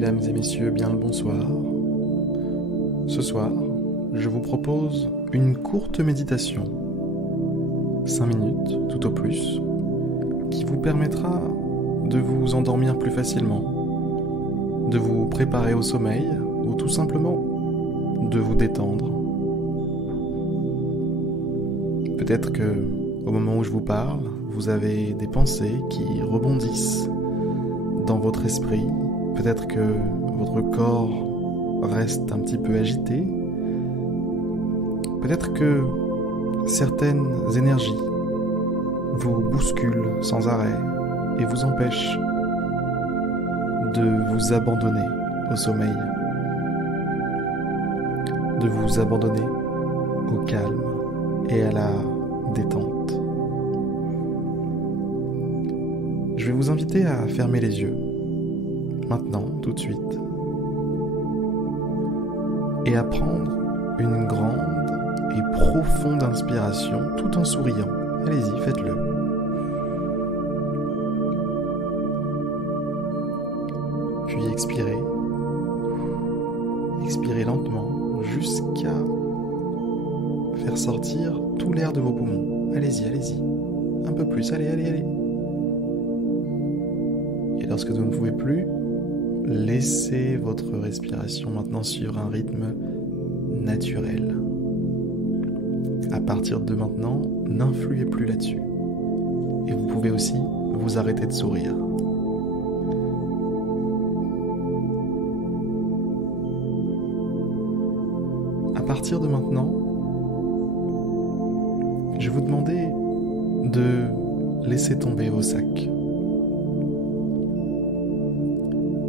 Mesdames et messieurs, bien le bonsoir. Ce soir, je vous propose une courte méditation, 5 minutes tout au plus, qui vous permettra de vous endormir plus facilement, de vous préparer au sommeil ou tout simplement de vous détendre. Peut-être que, au moment où je vous parle, vous avez des pensées qui rebondissent dans votre esprit. Peut-être que votre corps reste un petit peu agité. Peut-être que certaines énergies vous bousculent sans arrêt et vous empêchent de vous abandonner au sommeil, de vous abandonner au calme et à la détente. Je vais vous inviter à fermer les yeux, maintenant, tout de suite, et à prendre une grande et profonde inspiration tout en souriant. Allez-y, faites-le. Puis expirez. Expirez lentement jusqu'à faire sortir tout l'air de vos poumons. Allez-y, allez-y. Un peu plus, allez, allez, allez. Et lorsque vous ne pouvez plus, laissez votre respiration maintenant sur un rythme naturel. À partir de maintenant, n'influez plus là-dessus. Et vous pouvez aussi vous arrêter de sourire. À partir de maintenant, je vais vous demander de laisser tomber vos sacs.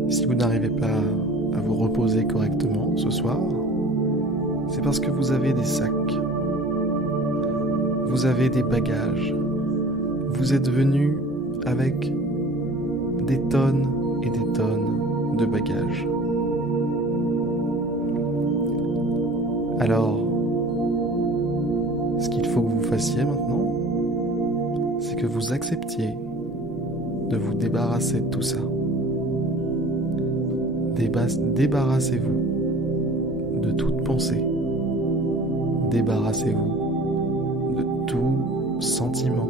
Si vous n'arrivez pas à vous reposer correctement ce soir, c'est parce que vous avez des sacs, vous avez des bagages, vous êtes venu avec des tonnes et des tonnes de bagages. Alors, ce qu'il faut que vous fassiez maintenant, c'est que vous acceptiez de vous débarrasser de tout ça. Débarrassez-vous de toute pensée. Débarrassez-vous de tout sentiment.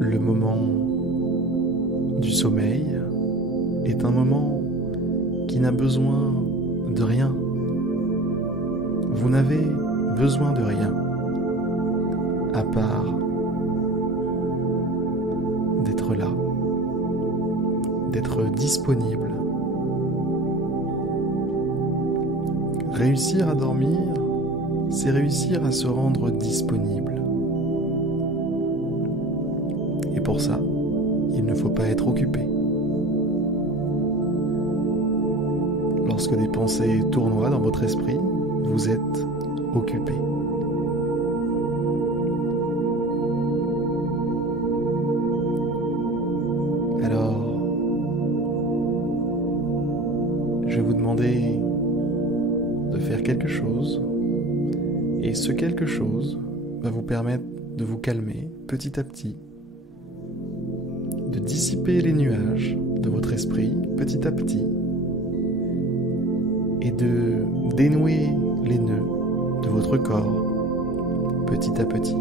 Le moment du sommeil est un moment qui n'a besoin de rien. Vous n'avez besoin de rien à part d'être là, d'être disponible. Réussir à dormir, c'est réussir à se rendre disponible. Et pour ça, il ne faut pas être occupé. Lorsque des pensées tournoient dans votre esprit, vous êtes occupé. Alors, je vais vous demander de faire quelque chose, et ce quelque chose va vous permettre de vous calmer petit à petit, de dissiper les nuages de votre esprit petit à petit, et de dénouer les nœuds de votre corps petit à petit.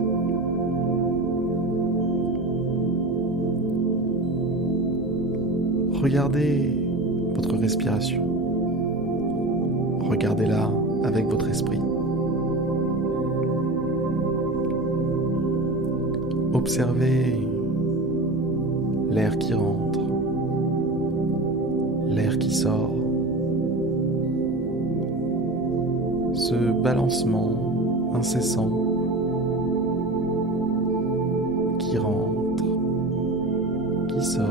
Regardez votre respiration. Regardez-la avec votre esprit. Observez l'air qui rentre, l'air qui sort, ce balancement incessant qui rentre, qui sort,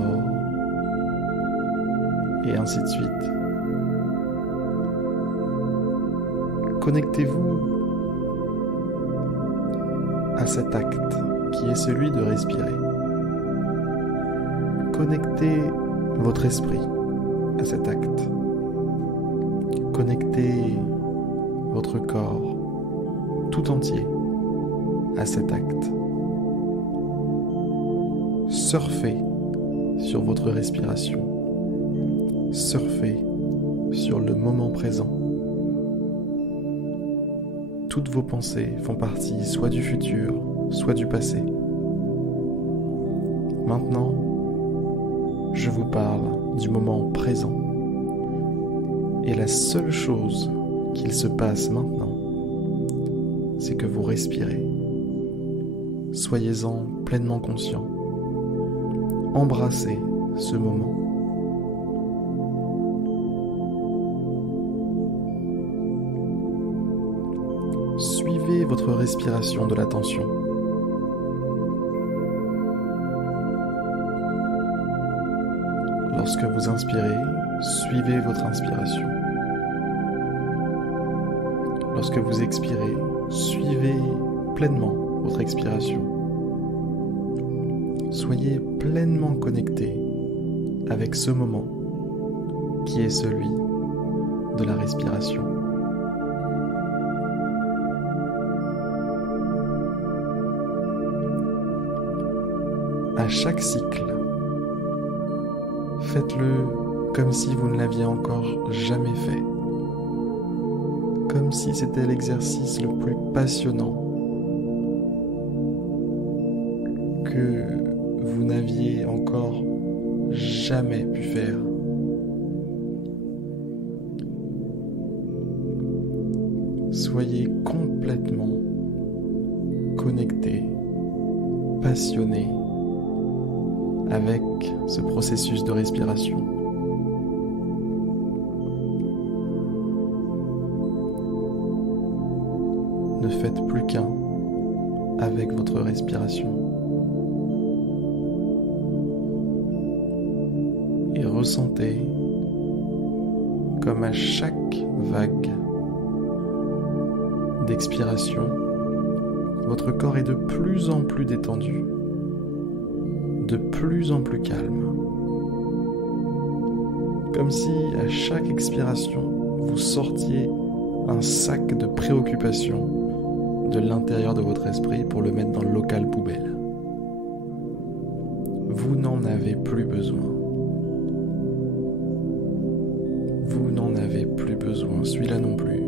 et ainsi de suite. Connectez-vous à cet acte qui est celui de respirer. Connectez votre esprit à cet acte. Connectez votre corps tout entier à cet acte. Surfez sur votre respiration. Surfez sur le moment présent. Toutes vos pensées font partie soit du futur, soit du passé. Maintenant, je vous parle du moment présent. Et la seule chose qu'il se passe maintenant, c'est que vous respirez. Soyez-en pleinement conscient. Embrassez ce moment. Suivez votre respiration de l'attention. Lorsque vous inspirez, suivez votre inspiration. Lorsque vous expirez, suivez pleinement votre expiration. Soyez pleinement connecté avec ce moment qui est celui de la respiration. À chaque cycle, faites-le comme si vous ne l'aviez encore jamais fait. Comme si c'était l'exercice le plus passionnant que vous n'aviez encore jamais pu faire. Soyez complètement connecté, passionné avec ce processus de respiration. Ne faites plus qu'un avec votre respiration. Et ressentez comme à chaque vague d'expiration, votre corps est de plus en plus détendu, de plus en plus calme. Comme si à chaque expiration, vous sortiez un sac de préoccupations de l'intérieur de votre esprit pour le mettre dans le local poubelle. Vous n'en avez plus besoin. Vous n'en avez plus besoin, celui-là non plus.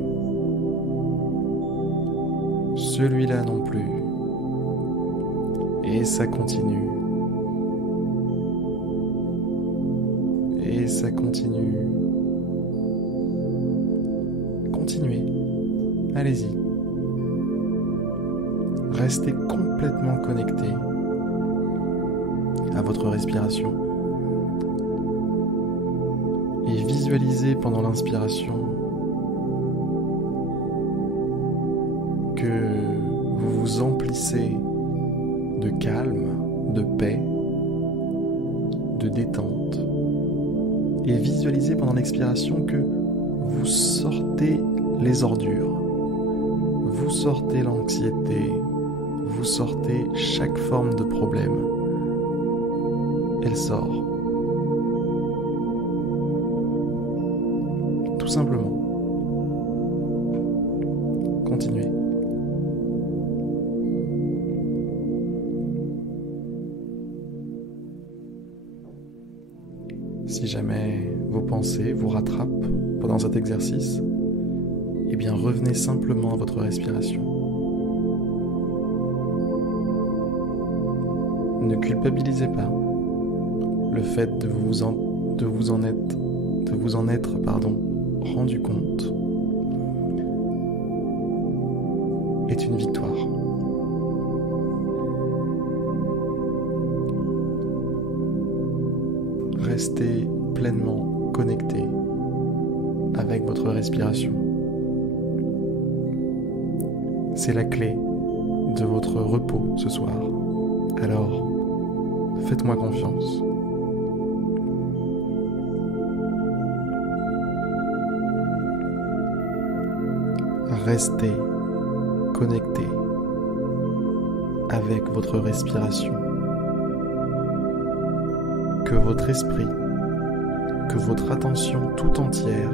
Celui-là non plus. Et ça continue. Et ça continue. Continuez. Allez-y. Restez complètement connecté à votre respiration. Et visualisez pendant l'inspiration que vous vous emplissez de calme, de paix, de détente. Et visualisez pendant l'expiration que vous sortez les ordures, vous sortez l'anxiété, vous sortez chaque forme de problème. Elle sort. Tout simplement. Continuez. Si jamais vos pensées vous rattrapent pendant cet exercice, eh bien revenez simplement à votre respiration. Ne culpabilisez pas. Le fait de vous en être rendu compte est une victoire. Restez pleinement connecté avec votre respiration. C'est la clé de votre repos ce soir. Alors, faites-moi confiance. Restez connecté avec votre respiration. Que votre esprit, que votre attention tout entière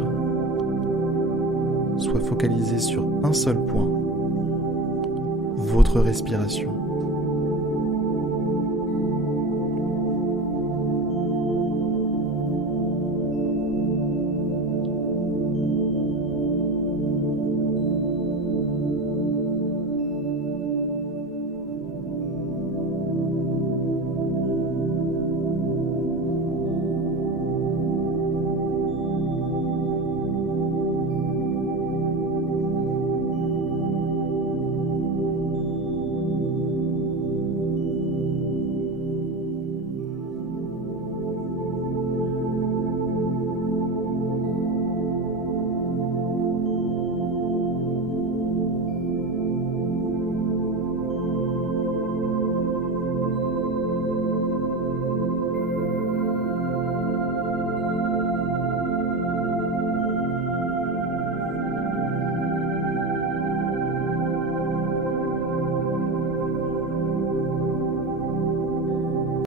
soit focalisée sur un seul point, votre respiration.